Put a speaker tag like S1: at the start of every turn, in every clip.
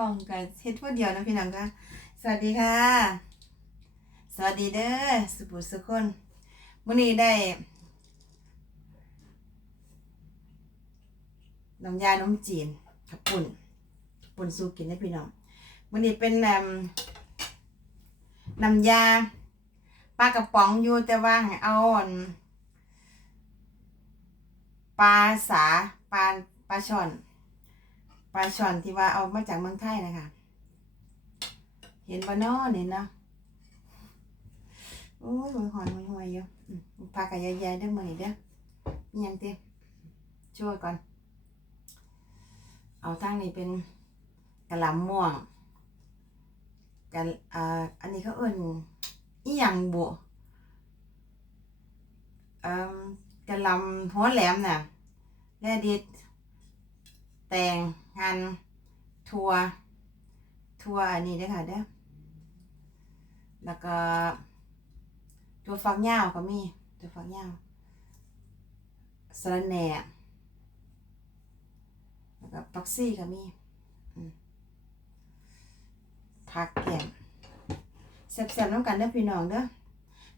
S1: กล่องกับเฮ็ดผู้เดียวนะพี่น้องก็สวัสดีค่ะ สวัสดีเด้อสุภุสุคนมื้อนี้ได้น้ำยาน้ำจีนกับปุ่นปุ่นสูกินได้พี่น้องมื้อนี้เป็นน้ำน้ำยาปลากระป๋องอยู่แต่ว่าให้เอาปลาสาปลาปลาช่อน ปลาช่อนที่ว่าเอามาจากเมืองไทยนะคะ เห็นบานอนี่เนาะโอ้ยหอยหอยหอยอยู่อืมปลากระยายๆเด้อมือเด้อมีหยังเต้ช่วยก่อน เอาทั้งนี้เป็นกระหลำม่วงกันอ่าอันนี้เขาเอิ้นอีหยังบุเอ่อกระลำหัวแหลมน่ะแร่ดิดแตง หั่นถั่วถั่วอันนี้เด้อค่ะเด้อแล้วก็ถั่วฝักยาวก็มีถั่วฝักยาวสะระแหน่แล้วก็ปักซี่ก็มีผักแกมแซ่บๆน้ำกันเด้อพี่น้องเด้อ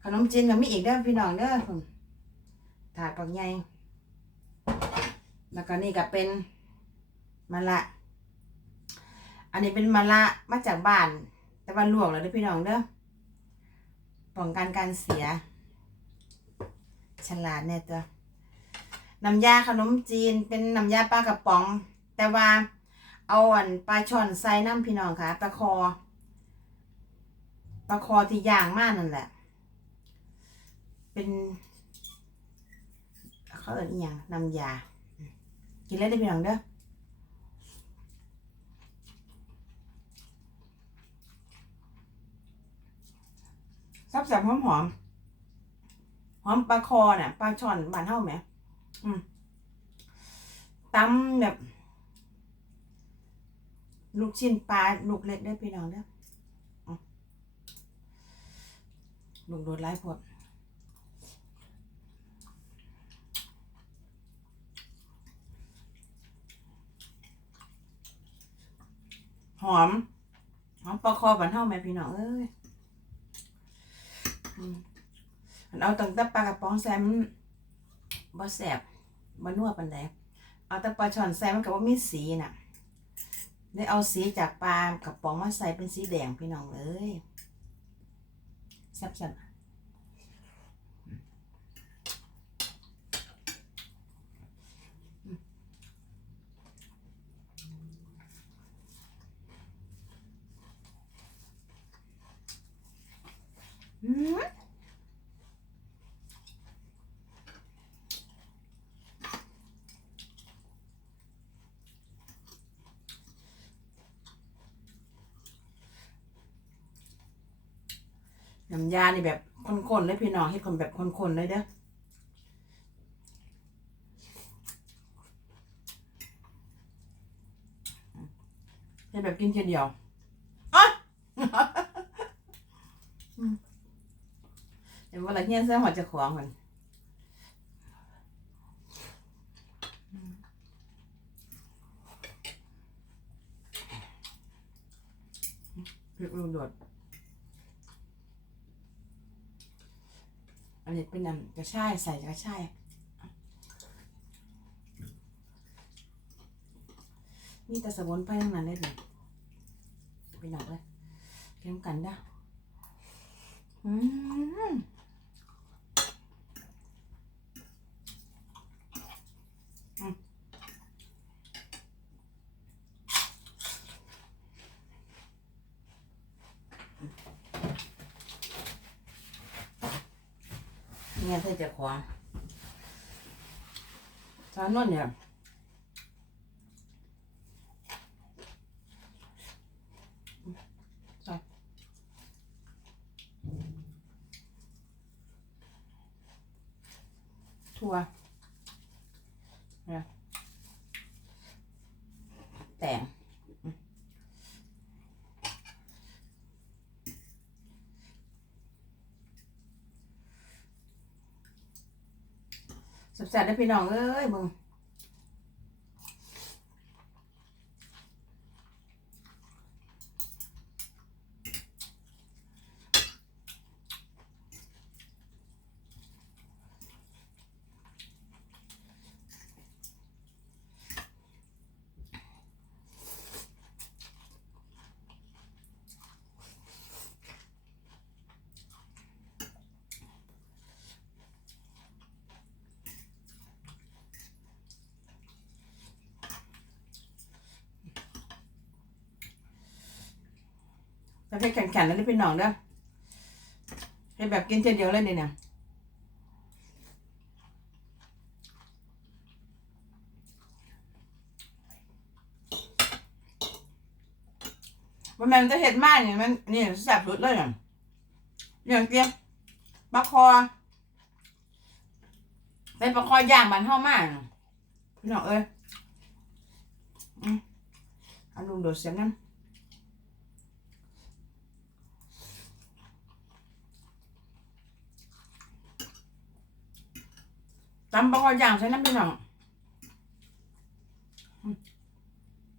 S1: ขนมจีนก็มีอีกเด้อพี่น้องเด้อพุ่นถาดปักใหญ่แล้วก็นี่ก็เป็น มะละอันนี้เป็นมะละมาจากบ้าน แต่ว่าลวกแล้วด้อพี่น้องเด้อป้องกันการเสีย ฉลาดแน่ตัวน้ำยาขนมจีนเป็นน้ำยาปลากระป๋อง แต่ว่าเอาอันปลาช่อนใส่น้ำพี่น้องค่ะปลาคอปลาคอที่ย่างมากนั่นแหละ เป็นเขาเอิ้นอหย่างน้ำยา กินเลยได้พี่น้องเด้อ แสบหอมหอมหอมปลาคอเนี่ยปลาช่อนบานเท่าไหมอืมตำแบบ ลูกชิ้นปลาลูกเล็กได้พี่น้องเด้อลูกโดดไล่พดหอม หอมปลาคอบานเท่าไหมพี่น้องเอ้ย มันเอาตั้งแต่ปลากระป๋องแซมบ่แสบบ่นัวปานใดเอาแต่ปลาช่อนแซมมันก็บ่มีสีน่ะได้เอาสีจากปลากระป๋องมาใส่เป็นสีแดงพี่น้องเอ้ยแซ่บๆ น้ำยานี่แบบข้นๆเลยพี่น้องเฮ็ดคนแบบข้นๆเลยเด้อเฮ็ดแบบกินแค่เดียวอ๊ะ อืม เดี๋ยวเวลาเฮียนเสื้อหัวจะขวางมันพริกลูกโดดอันนี้เป็นน้ำกระชายใส่กระชายนี่แต่สมุนไพรทั้งนั้นเลยดิไปหนักเลยเข้มกันด้ะอืมอืม เนี่ยเธอจางทานนวลเนี่ยถั่วนี่ยแตงอืมสุด แสบได้พี่น้องเอ้ยมึง ประเภทแข็งๆแล้วนี่เป็นหนองเด้อให้แบบกินเทีเดียวเลยเนี่ยเนี่ยมันมันจะเห็ดมากเนี่ยมันนี่แซ่บสุดเลยอะอย่างเกี้ยปลาคอเป็นปลาคอย่างบานเท่ามากน่ะพี่น้องเอ้ยอืมเอาลุงโดดเสียงนั่น ตำปลาคอย่างใส่น้ำพี่น้อง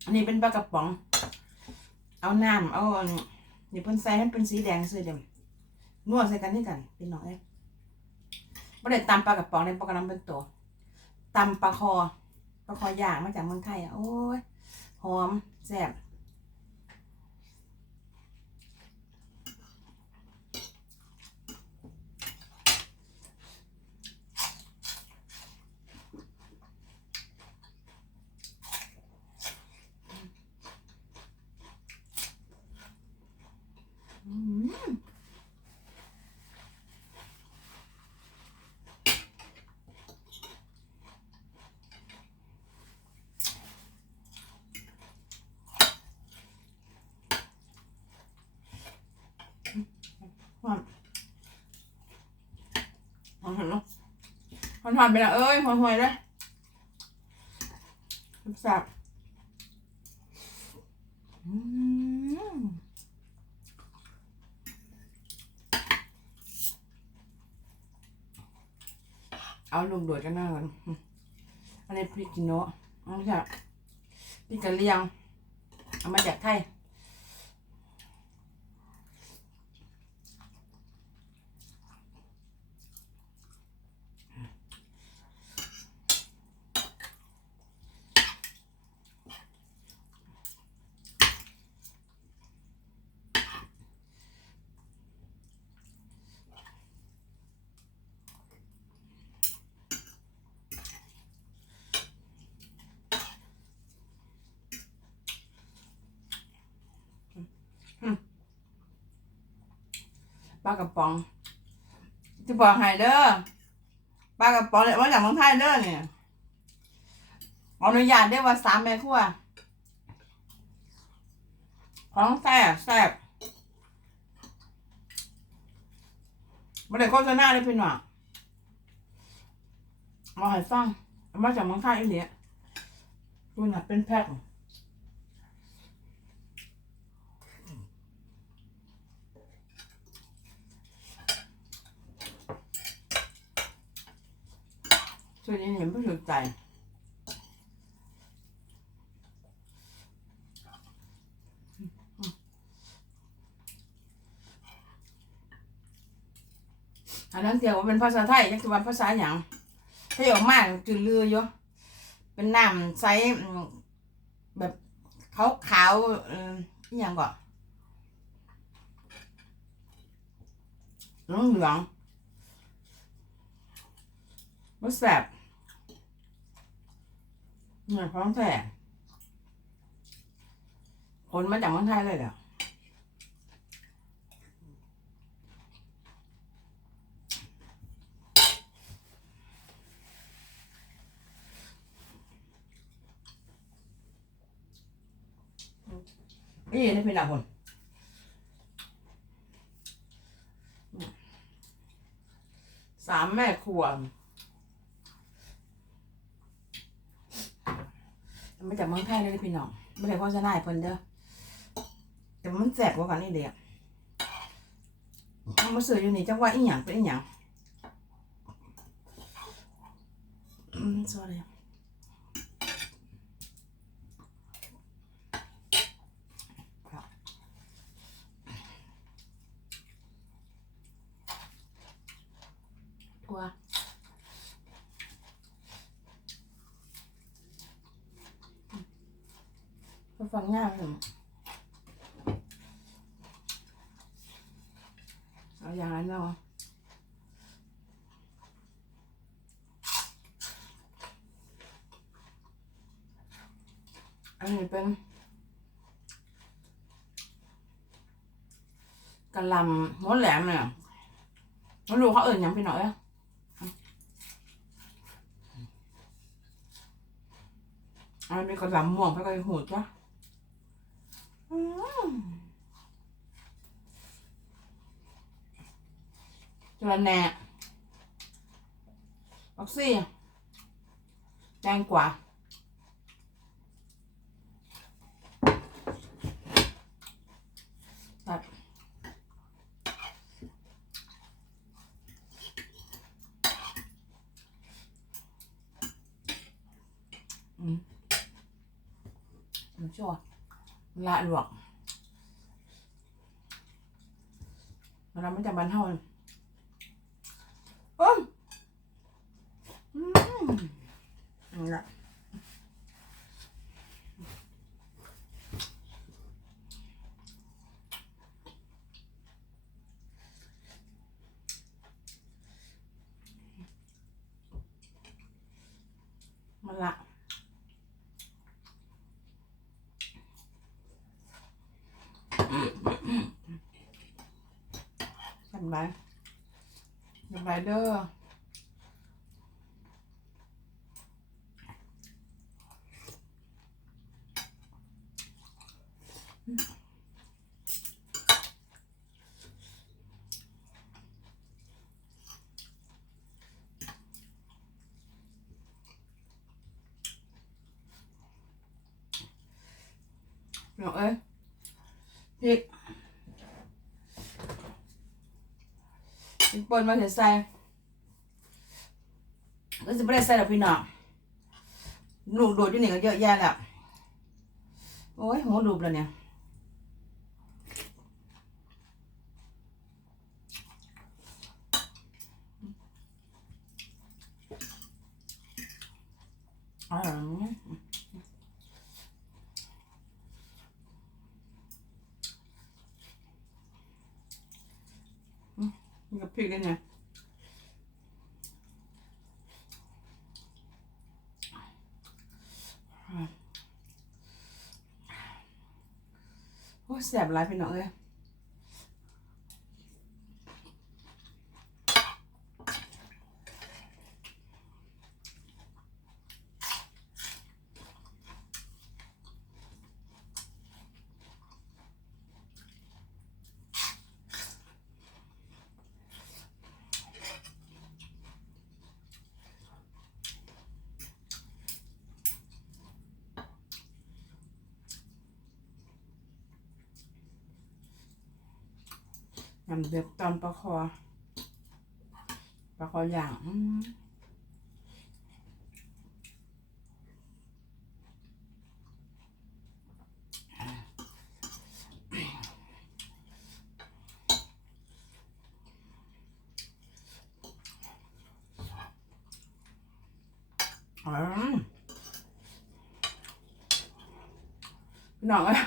S1: อันนี้เป็นปลากระป๋อง เอาน้ำเอาอันนี่เพิ่นใส่ให้มันเป็นสีแดงซื้อเดี๋ยวนวดใส่กันนี่กันพี่น้องเอ้ยบ่ได้ตำปลากระป๋องในปลากระน้ำเป็นตัวตำปลาคอปลาคอย่างมาจากเมืองไทยอะโอ้ยหอมแซ่บอืมหอมหอมเห็นเนาะ หอมหอมไปและเอ้ยหอมหอยเลยแซ่บเอาลูกโดดกันหน้าก่อนอันนี้พริกกิโนะอันนี้ค่ะพริกกะเหรียง เอามาจากไทยป ลากระป๋องจะบอกให้เด้อปลากระป๋องเนี่ยมาจากเมืองไทยเด้อเนี่ยอนุญาตได้ว่าสามแม่ครัวของแซ่บแซ่บไม่ได้โฆษณาเลยพี่หน่องมาให้ฟังมาจากเมืองไทยอีเนี่ยดูน่ะเป็นแพ็ค ช่วยนี้เห็นผู้ถูกใจอันนั้นเกี่ยวว่าเป็นภาษาไทยยังคือว่าภาษาอย่างถ้าออกมาจืดลืออยู่เป็นน้ำใสแบบขาวขาวอย่างก่อนเหลืองเหลืองมันแสบ เนี่ยพร้อมแท้คนมาจากเมืองไทยเลยเหรอนี่นี่เป็นหลักคนสามแม่ครัว มาจากเมืองไทยเลยพี่น้องไม่ได้โฆษณาให้เพิ่นเด้อแต่มันแสบกว่ากันนี่เดียวเอามาซื้ออยู่นี่จังว่าอีหยังเป็นอีหยังอืม sorry ครับทัว ฟังง่ายเลยเอาอย่างนั้นเนาะอันนี้เป็นระหลำม้วนแหลมเนี่ยไม่รู้เขาเอิ่นหยังพี่น้องเอ้ยอันนี้กระหลำม่วงไปก็หูจ้ะอืมจวน แหน่ออกซี่แดง ละหลวกเราไม่จะบันเท่าเลยโอ้ยอืมนั่นละ มันละ จำไรจำไรเด้อเนาะเอ้ยพริกพริก ปนมาเสียใส่ก็จะไม่ได้ใส่หรอกพี่น้องลูกโดดอยู่นี่ก็เยอะแยะแล้วโอ้ยหัวดูบแล้วเนี่ยอ๋อ นี่กับ พริกกันเนี่ยโอ้ยแสบหลายพี่น้องเลย ยำเด็บตอนปลาคอปลาคออย่างอืมอืมพี่น้องอ้ย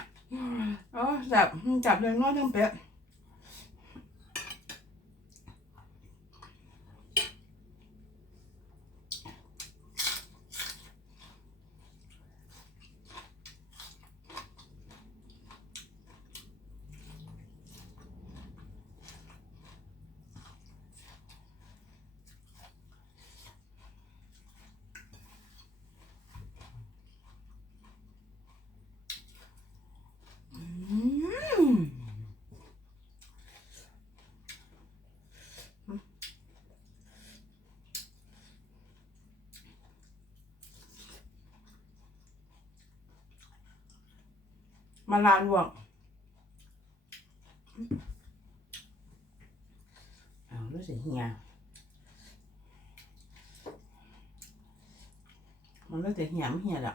S1: โอ้จับจับเลยน้อยจังเป๊ะ อืม มาลาลวกเอารู้สึกเหี่ยมันรู้สึกเหี่ยไม่เหี่ยหรอ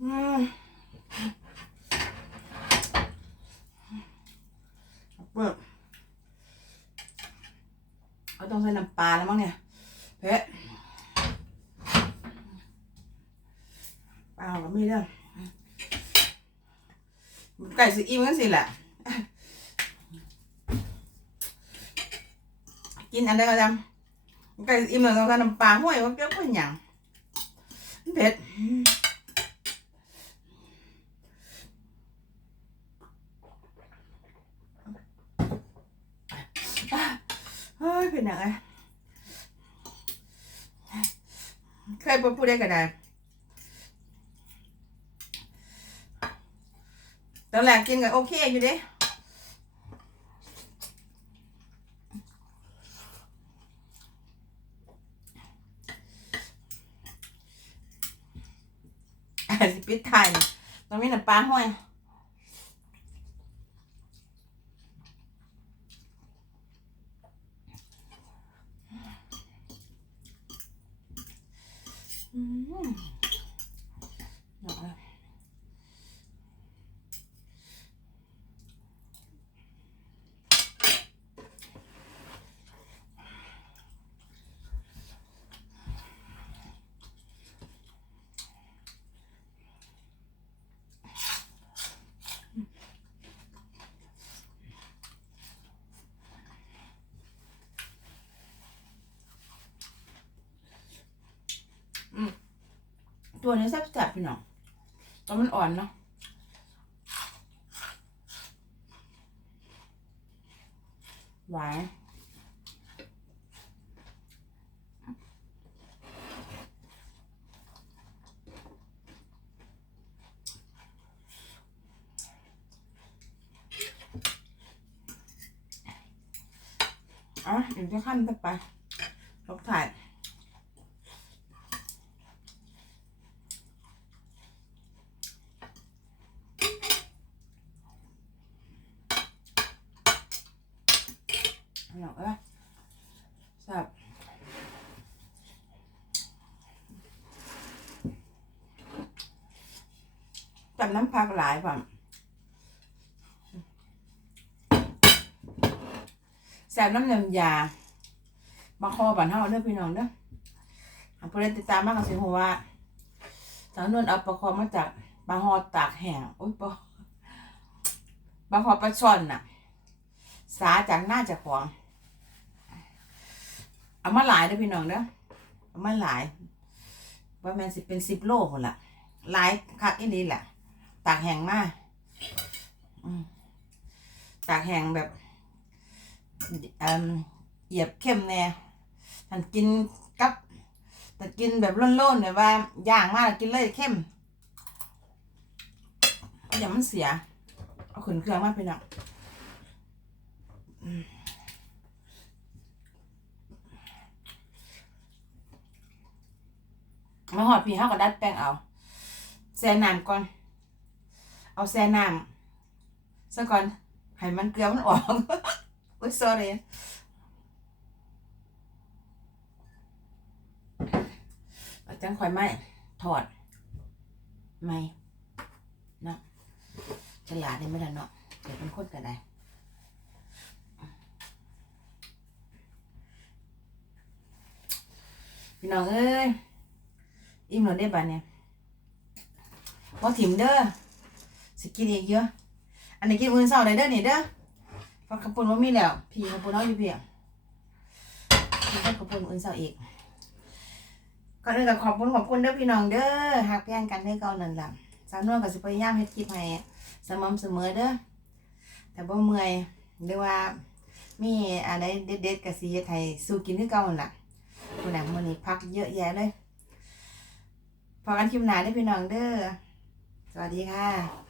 S1: เปิดเขาต้องใส่น้ำปลาแล้วมั้งเนี่ยเพะเปล่าก็ไม่เรื่อไก่สีอิ่มกันสิแหละกินอันใดก็จำไก่อิ่มเลยต้องใส่น้ำปลาห้วยก็เปรี้ยวเป็นอย่างเผ็ด เฮ้ยเป็นหนังไงเคยพูดได้กันได้ตอนแรกกินกันโอเคอยู่ดิสิปิดไทยต้องมีน้ำปลาห้อย อืมเดี๋ยวนะ ตัวนี้แซ่บๆพี่น้องตัวมันอ่อนเนาะหวานอะเดี๋ยวจะขั้นต่อไปลบถ่าย เอาหน่อยเอ้ยแซ่บจำน้ำผักหลายป่ะแซ่บน้ำยำยาบางคอบ้านเฮาเด้อพี่น้องเด้อหากเพื่อนติดตามมากก็สิฮู้ว่าสาวนวลเอาปลาคอมาจากบางฮอตากแห้งโอ๊ยปะบางฮอปลาช่อนน่ะ สาจากหน้าจากของเอามาหลายเด้อพี่น้องเด้อเอามาหลายว่าแมนสิเป็นสิบโลคนละหลายคักอีนี่แหละากแห้งมากตากแห้งแบบเอ่มหยียบเข้มแน่ท่านกินกับแต่กินแบบร่นๆแบบว่าย่างมากกินเลยเข้มอย่ามันเสีย เอาขึ้นเครื่องมาพี่น้องมาหอดพี่เฮาก็ดัดแป้งเอาแซ่น้ำก่อน เอาแซ่น้ำซะก่อนให้มันเกลือมันออกอุ้ย sorry เอาจังค่อยไหมถอด ไม่เนาะฉลาดนี่ไม่ได้เนาะเดี๋ยวเป็นคนกันได้พี่น้องเอ้ย อิ่มแล้วได้บ้านเนี่ยพอถิ่มเด้อ สกินอีกเยอะ อันนี้กินมื้อเช้าได้เด้อนี่เด้อฟักกระปุนว่ามีแล้ว พี่กระปุนเอาอยู่เพียงกินกระปุนมื้อเช้าอีกก่อนอื่นก็ขอบคุณขอบคุณเด้อพี่น้องเด้อหักแพงกันเด้เก่านั่นล่ะสาวนวลก็สิพยายามเฮ็ดคลิปให้สม่ำเสมอเด้อแต่บ่เมื่อยหรือว่ามีอะไรเด็ดๆก็สิเฮ็ดให้สู้กินคือเก่านั่นล่ะคุณน่ะมื้อนี้พักเยอะแยะเลยพอกันคลิปหน้าได้พี่น้องเด้อ สวัสดีค่ะ